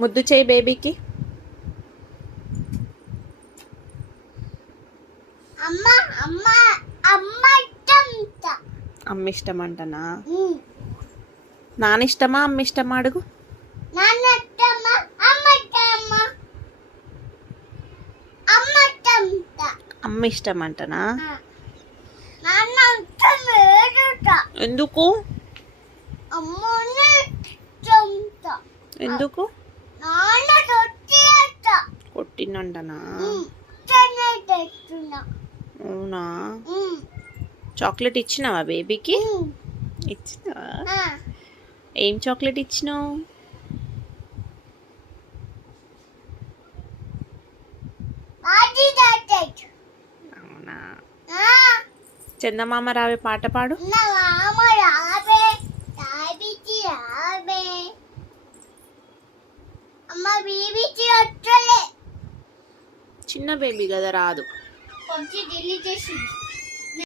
ముద్దు చేయి బేబీకి. అమ్మ ఇష్టం అంటనా? నాన్న ఇష్టమా అమ్మ ఇష్టమా అడుగు. అమ్మ ఇష్టం అంటనా? ఎందుకు ఎందుకు కొట్టినంటనా? అవునా? చాక్లెట్ ఇచ్చినావా బేబీకి? ఇచ్చినావా? ఏం చాక్లెట్ ఇచ్చినావు? అవునా? చందమామ రావే పాట పాడు. చిన్న బేబీ కదా రాదు.